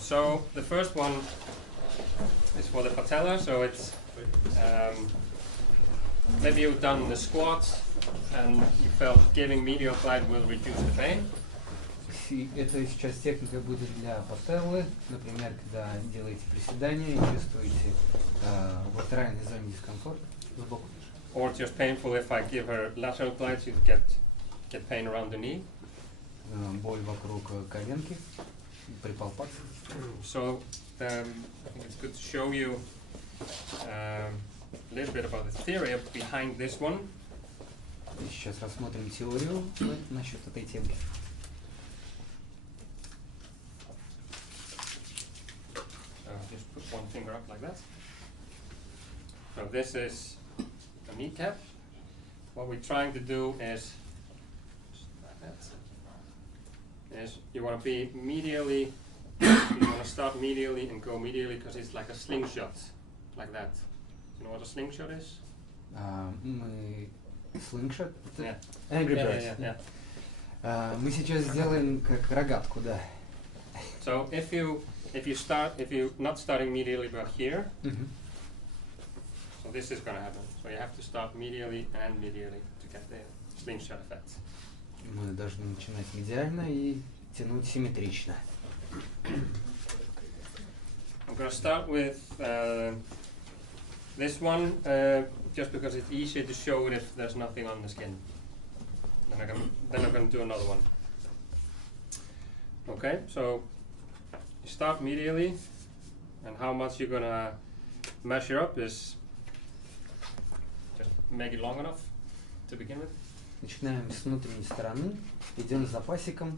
So the first one is for the patella. So it's maybe you've done the squats and you felt giving medial glide will reduce the pain. Это сейчас техника будет для пателлы, например, когда делаете приседания и чувствуете в латеральной зоне дискомфорт сбоку. Or just painful if I give her lateral glides, you get pain around the knee. Боль вокруг коленки при палпации. So it's good to show you a little bit about the theory behind this one. Сейчас рассмотрим теорию насчет этой темы. Just put one finger up like that. So this is a kneecap. What we're trying to do is you want to be medially, you want to start medially and go medially because it's like a slingshot, like that. You know what a slingshot is? Мы slingshot? Yeah. Angry Birds. Yeah. Мы сейчас сделаем как рогатку, да. So if you're not starting medially but here, so this is going to happen. So you have to start medially and medially to get the slingshot effect. Мы должны начинать медиально и тянуть симметрично. I'm going to start with this one, just because it's easier to show it if there's nothing on the skin. Then I'm going to do another one. Okay, so you start medially, and how much you're going to measure up is just make it long enough to begin with. Начинаем с внутренней стороны, идем с запасиком,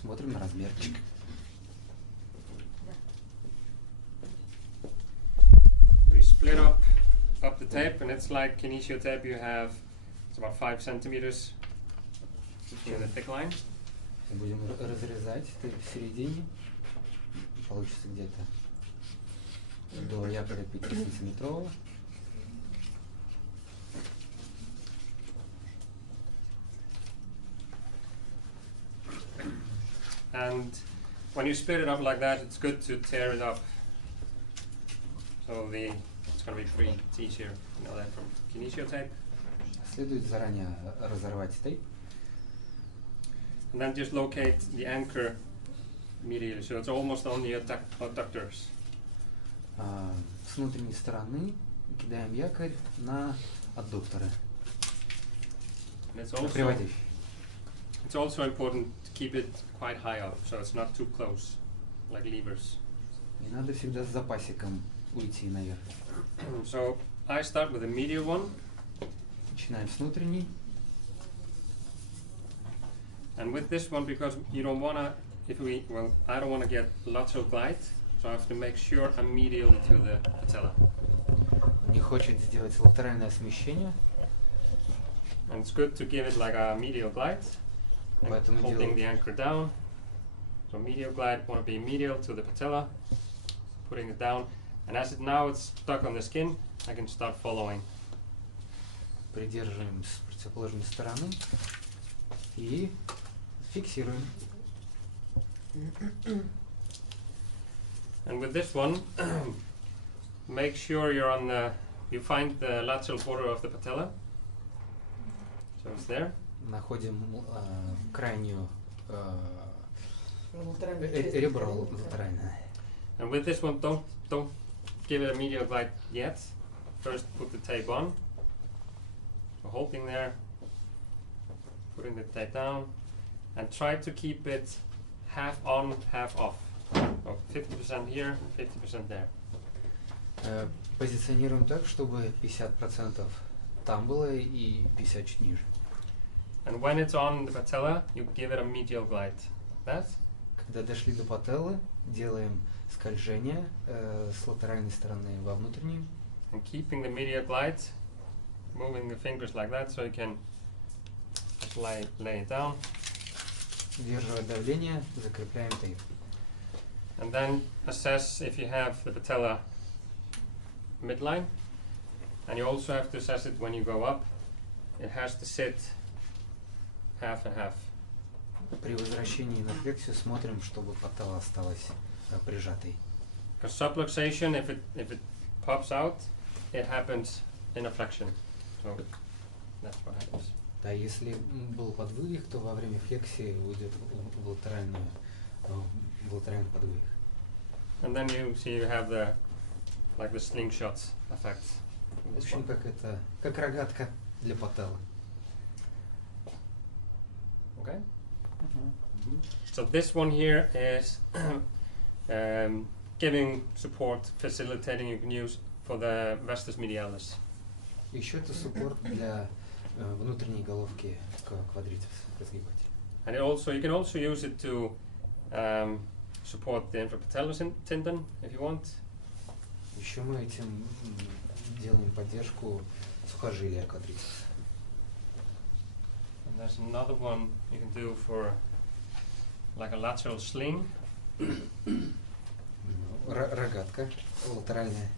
смотрим на размерчик. We split up the tape, and it's like kinesio tape. It's about 5 centimeters between the thick line. Будем разрезать в середине, получится где-то до якоря 5-сантиметрового. And when you split it up like that, it's good to tear it up. So it's going to be free. It's easier, you know that from kinesio tape. Следует заранее разорвать тейп. And then just locate the anchor medially, so it's almost on the adductors. С внутренней стороны кидаем якорь на аддукторы. It's also important to keep it quite high up, so it's not too close, like levers. И надо всегда с запасиком уйти наверх. So I start with the medial one. Начинаем с внутренней. And with this one, because you don't wanna, I don't wanna get lateral glide, so I have to make sure I'm medial to the patella. Не хочет сделать латеральное смещение. And it's good to give it like a medial glide, holding the anchor down. So medial glide, want to be medial to the patella, putting it down, and as now it's stuck on the skin, I can start following. Придерживаем с противоположной стороны и фиксируем. And with this one, make sure you find the lateral border of the patella. So it's there. Находим крайнюю ребро латеральное. And with this one, don't give it a medial glide yet. First, put the tape on. So holding there, putting the tape down, and try to keep it half on, half off. So 50% here, 50% there. Позиционируем так, чтобы 50% там было и 50% чуть ниже. And when it's on the patella, you give it a medial glide. That. Когда дошли до пателлы, делаем скольжение с латеральной стороны во внутреннюю. And keeping the medial glide, moving the fingers like that, so you can lay it down. Удерживая давление, закрепляем тейп. And then assess if you have the patella midline, and you also have to assess it when you go up. It has to sit half and half. При возвращении на флексию смотрим, чтобы паттела осталась прижатой. Because subluxation, if it pops out, it happens in a flexion. So that's what happens. Да, если был подвывих, то во время флексии уйдет в латеральный подвывих. And then you see you have the slingshot effect. В общем, как рогатка для паттелы. Okay. So this one here is giving support, facilitating you can use for the vastus medialis. Еще это суппорт для внутренней головки квадрицепса разгибать. And you can also use it to support the infrapatellar tendon if you want. Еще мы этим делаем поддержку сухожилия квадрицепса. And there's another one you can do for like a lateral sling. Рогатка латеральная.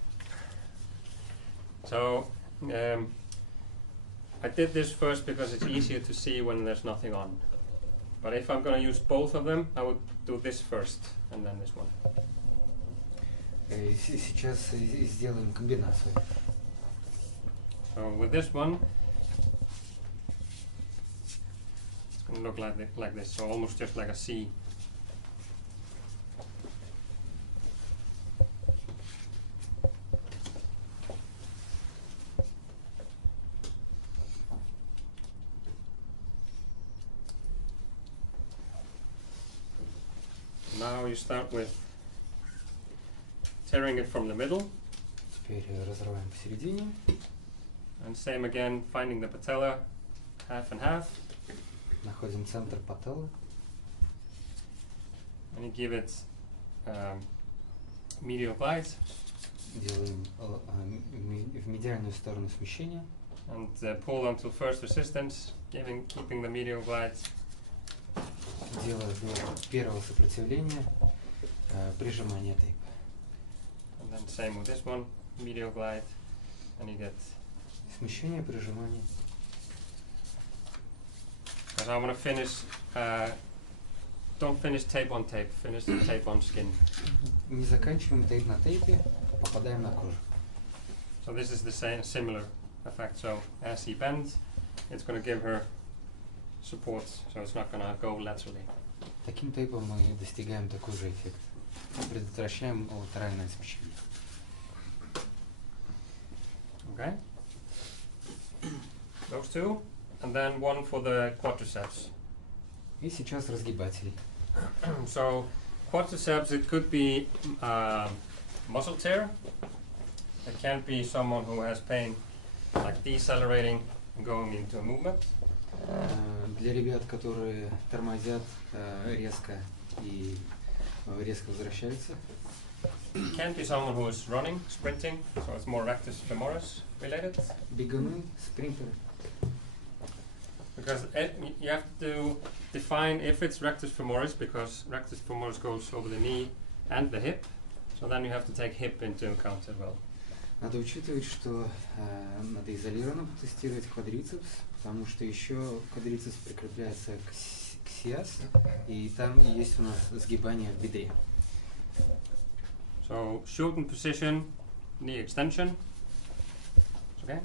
So I did this first because it's easier to see when there's nothing on. But if I'm going to use both of them, I would do this first and then this one. Сейчас сделаем комбинацию. So with this one, it's going to look like this, so almost just like a C. Now you start with tearing it from the middle. Теперь разрываем посередине. And same again, finding the patella, half and half. Находим центр паттелы. And you give it medial glide. Делаем в медиальную сторону смещения. And pull until first resistance, keeping the medial glide. Делая до первого сопротивления прижимание тейпа. And then same with this one, medial glide, and you get. Смещение, прижимание. Because I want to finish. Don't finish tape on tape. Finish the tape on skin. Не заканчиваем тейп на тейпе, попадаем на кожу. So this is the same similar effect. So as he bends, it's going to give her support, so it's not going to go laterally. Таким тейпом мы достигаем такой же эффект. Предотвращаем латеральное смещение. Okay. Those two, and then one for the quadriceps. И сейчас разгибатель. So quadriceps, it could be muscle tear. It can be someone who has pain, like decelerating and going into a movement. Для ребят, которые тормозят резко и резко возвращаются. It can be someone who is running, sprinting, so it's more rectus femoris related. Бегуны, спринтеры. Because you have to define if it's rectus femoris, because rectus femoris goes over the knee and the hip, so then you have to take hip into account as well. Надо учитывать, что надо изолированно тестировать квадрицепс, потому что еще квадрицепс прикрепляется к сиас, и там есть у нас сгибание в бедре. So shorten position, knee extension. Okay.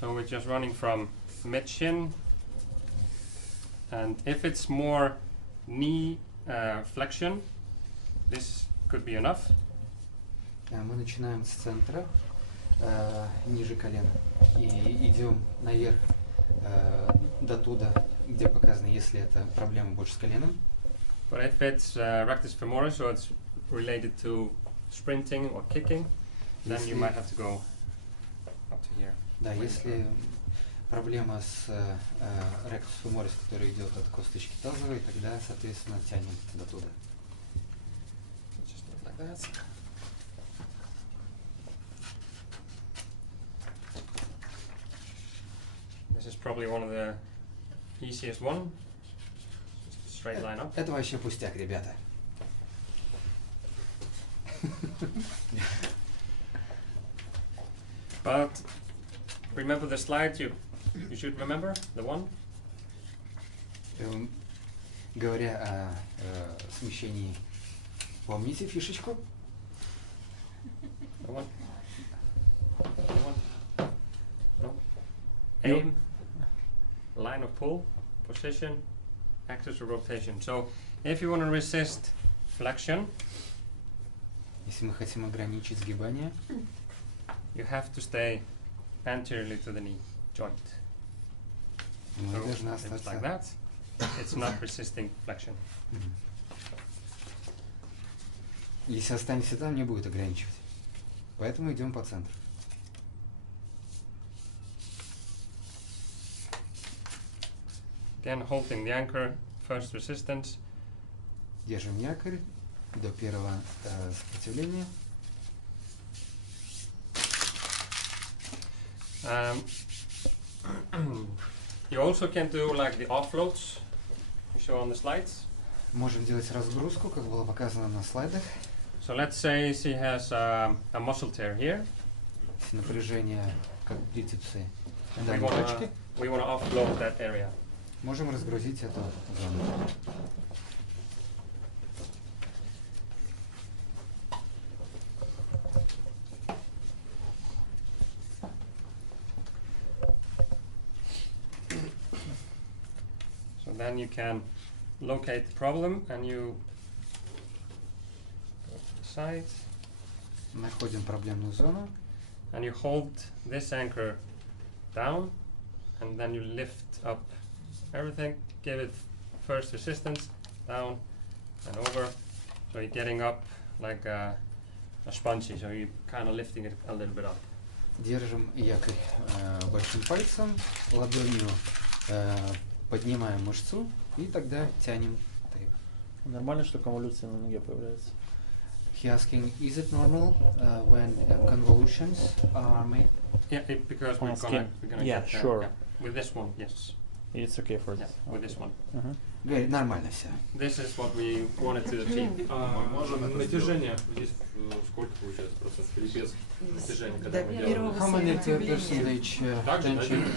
So we're just running from mid shin, and if it's more knee flexion, this could be enough. Мы начинаем с центра, ниже колена, и идем наверх до туда, где показано, если это проблема больше с коленом. But if it's rectus femoris, so it's related to sprinting or kicking, then you might have to go up to here. Да, если проблема с rectus femoris, которая идет от косточки тазовой, тогда, соответственно, тянем до туда. Just do it like that. This is probably one of the easiest one. Just a straight line up. Это вообще пустяк, ребята. But remember the slide, you you should remember the one. Говоря о смещении, помните фишечку? The one. The one. No. Aim. Line of pull. Position. Axis of rotation. So, if you want to resist flexion, Если мы хотим ограничить сгибание, you have to stay anteriorly to the knee joint. мы So должны if it's остаться... like that, it's not resisting flexion. Мгм. Если останемся там, не будет ограничивать. Поэтому идем по центру. Again, holding the anchor, first resistance. Держим якорь до первого сопротивления. You also can do like the offloads you show on the slides. Можем делать разгрузку, как было показано на слайдах. So let's say she has a muscle tear here. Если напряжение, как бицепсы, в We данной точке, want to offload that area. можем разгрузить эту зону. So then you can locate the problem and you go to the side Находим проблемную зону. and you hold this anchor down and then you lift up everything, give it first resistance, down and over. So you're getting up like a spongy, so you're kind of lifting it a little bit up. Держим якорь большим пальцем, ладонью поднимаем мышцу и тогда тянем тейп. Нормально, что конволюция на ноге появляется? He asking, is it normal when convolutions are made? Yeah, because we're Skin. gonna Yeah, get there. sure. Yeah. With this one, yes. It's okay for Yeah, this. with this one. Говорит, нормально все. This is what we wanted to achieve. Можем Натяжение здесь сколько получается процентов? Или без натяжения, когда До мы первого делаем? How many сопротивления. percentage Так же, да, tension?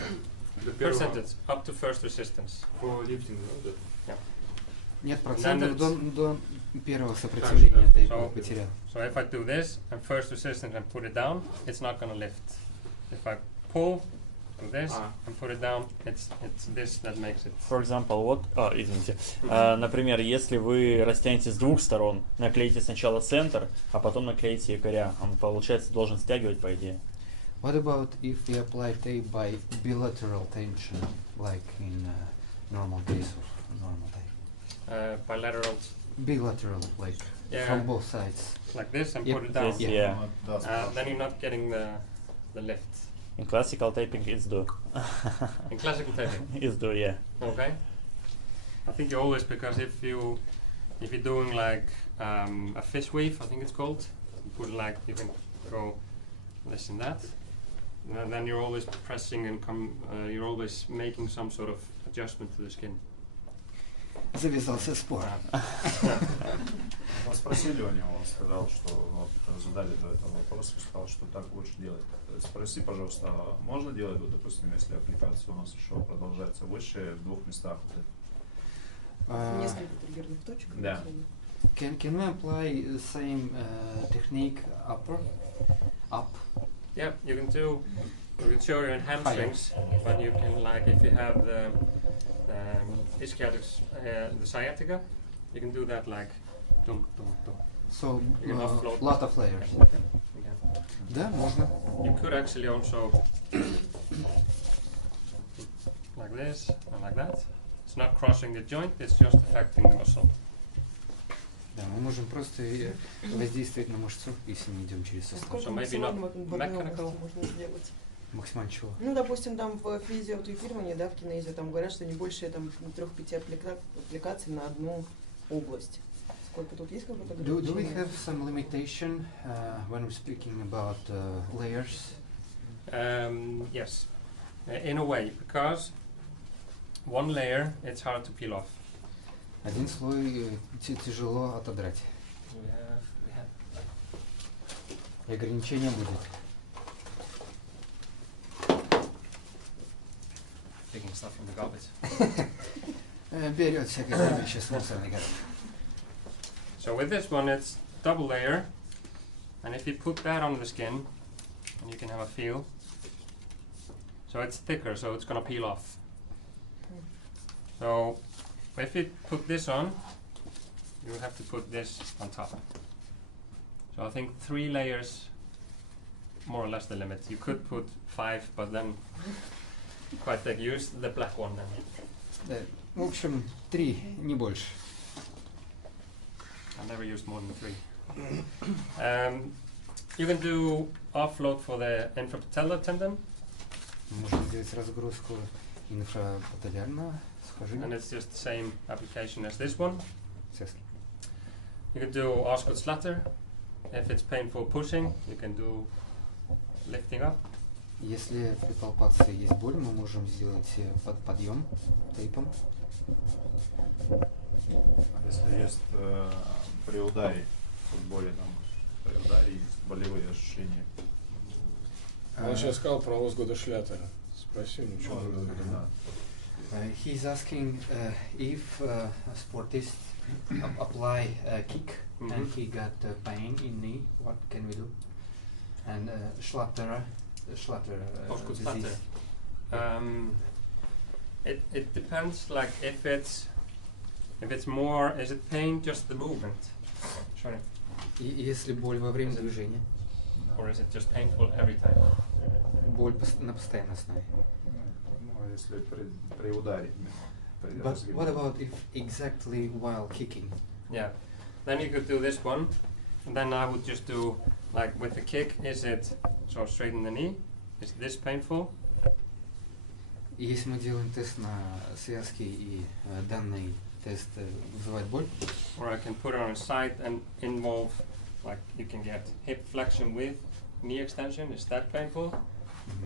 до первого Percentage up to first resistance. по лифтингу, да? Нет процентов it's- до первого сопротивления тейпа So- потерял. So if I do this and first resistance and put it down, it's not gonna lift. If I pull, do this and put it down, it's this that makes it. For example, вот, извините, например, если вы растянете с двух сторон, наклеите сначала центр, а потом наклеите якоря, он, получается, должен стягивать, по идее. What about if we apply tape by bilateral tension, like in normal case of normal tape? Bilateral, Bilateral, like Yeah. from both sides. like this, and Yep. put it down. Yes, yeah. Then you're not getting the lift. In classical taping it's do. In classical taping, It's do, yeah. okay. I think you always, because if you're doing like a fish weave, I think it's called, you put like, you can go this and that, and then you're always pressing and you're always making some sort of adjustment to the skin. Завязался спор. Мы спросили у него, он сказал, что вот, задали до этого вопрос, и сказал, что так лучше делать. Спроси, пожалуйста, можно делать, вот, допустим, если аппликация у нас еще продолжается выше, в двух местах? Вот это? Несколько триггерных точек. Да. Can we apply the same technique up? Yeah, you can show your hamstrings, but you can, like, if you have the ischiatic, the sciatica, you can do that like dum dum dum. So You can offload. lot of layers. Again. Да, можно. You could actually also like this and like that. It's not crossing the joint, it's just affecting the muscle. Да, мы можем просто воздействовать на мышцу, если не идем через сустав. Сколько So maybe максимально not в одной mechanical. области можно сделать? Максимально чего? Ну, допустим, там в физиотейпировании, да, в кинезе, там говорят, что не больше там 3-5 аппликаций на одну область. Сколько тут есть какое-то Do we ограничение? have some limitation when we're speaking about layers? Yes, in a way, because one layer it's hard to peel off. Один слой тяжело отодрать. We have И ограничение будет. picking stuff from the garbage. Берет всякое вещи с мусорной горы. So with this one, it's double layer, and if you put that on the skin, and you can have a feel. So it's thicker, so it's gonna peel off. So if you put this on, you have to put this on top. So I think 3 layers, more or less the limit. You could put 5, but then quite thick. Use the black one then. Да. В общем, 3, не больше. I've never used more than 3. You can do offload for the infrapatellar tendon, Можно сделать разгрузку инфрапателлярного and сухожилия. it's just the same application as this one. Связки. You can do Osgood Slatter. If it's painful pushing, you can do lifting up. Если при палпации есть боль, мы можем сделать подъем тейпом. Если есть при ударе в футболе, там, при ударе есть болевые ощущения. Он сейчас сказал про Озгода Шлятера. Спроси, ну что он говорит. Да. He's asking if a sportist apply kick and he got pain in knee, what can we do? And Schlatter Osgood disease. Slatter. It depends. Like if it's more, is it pain just the movement? Sorry. И если боль во время движения, Or is it just painful every time? боль на постоянной основе. Ну, если при ударе. При But разгибе. what about if exactly while kicking? Yeah. Then you could do this one, and then I would just do like with the kick. Is it so straighten the knee? Is this painful? И если мы делаем тест на связки и данный тест вызывает боль, Or I can put it on a side and involve, like you can get hip flexion with knee extension. Is that painful?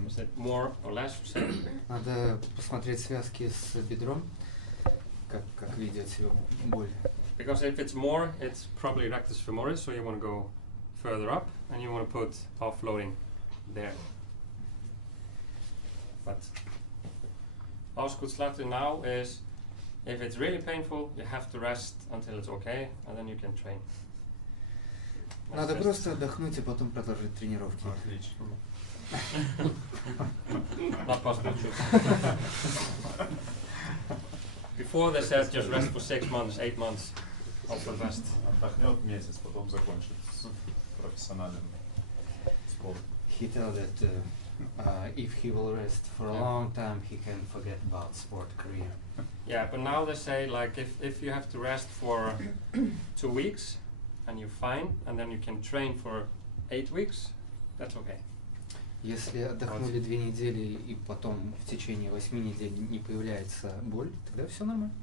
Is it more or less same? надо посмотреть связки с бедром, как ведет себя боль. Because if it's more, it's probably rectus femoris, so you want to go further up and you want to put offloading there. But Osgood Slatter now is, if it's really painful, you have to rest until it's okay, and then you can train. Надо просто отдохнуть и потом продолжить тренировки. Отлично. Not possible. Before they said just rest for 6 months, 8 months, also rest. Отдохнет месяц, потом закончит с профессиональным спортом. He told that if he will rest for a long time, he can forget about sport career. Yeah, but now they say like if you have to rest for 2 weeks and you're fine, and then you can train for 8 weeks, that's okay. Если отдохнули 2 недели и потом в течение 8 недель не появляется боль, тогда все нормально.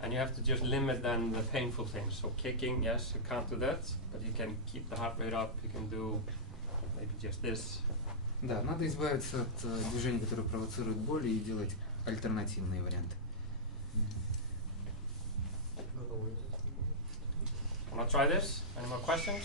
And you have to just limit then the painful things. So kicking, yes, you can't do that, but you can keep the heart rate up. You can do maybe just this. Да, надо избавиться от движений, которые провоцируют боль, и делать альтернативные варианты. Wanna try this? Any more questions?